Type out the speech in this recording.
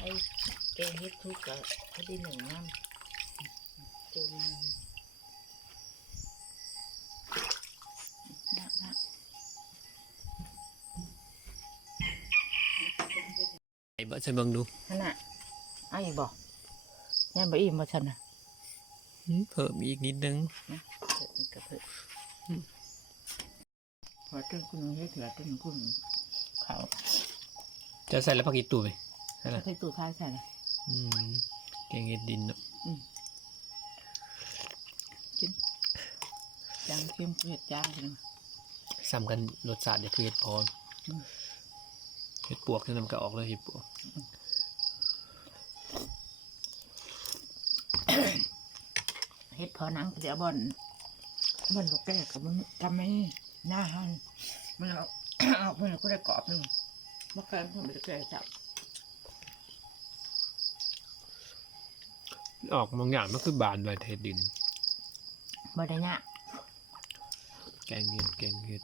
ให้แกงเฮ็ดทุกข์กับพอดีหนึ่งน้ำจุ่มนะนะไอ้บิร์ดใส่เบิ่งดูนั่นน่ะเอาอีกบอกยันบ่อิ่มบ่ฉันน่ะหืมเพิ่มอีกนิดนึงนะเกิดอีกกระเพื่อมพอต้นคุณเฮ็ดเถื่อต้นคุณเขาจะใส่แล้วพักอีกตู่ไป ใช่ไหมใส่ตู้ท้ายใส่เลยอืมแกงเห็ดดินเนาะจางเข้มเผ็ดจางเลยซ้ำกันรสชาติเดี๋ยวคือเห็ดพออมเห็ดปวกนี่นำก็ออกเลยเห็ดปวกเฮ็ดพอหนังก็เดี๋ยวบ่อนบ่อนก็แก้กับมันทำไม่หน้าหันมันเอาเอาเพื่อนก็ได้กรอบหนึ่งเมื่อคืนผมไปแก้จับ ออกบางอย่างมันคือบานใบเห็ดดิน บ่ได้เนี่ยแกงเห็ดแกงเห็ด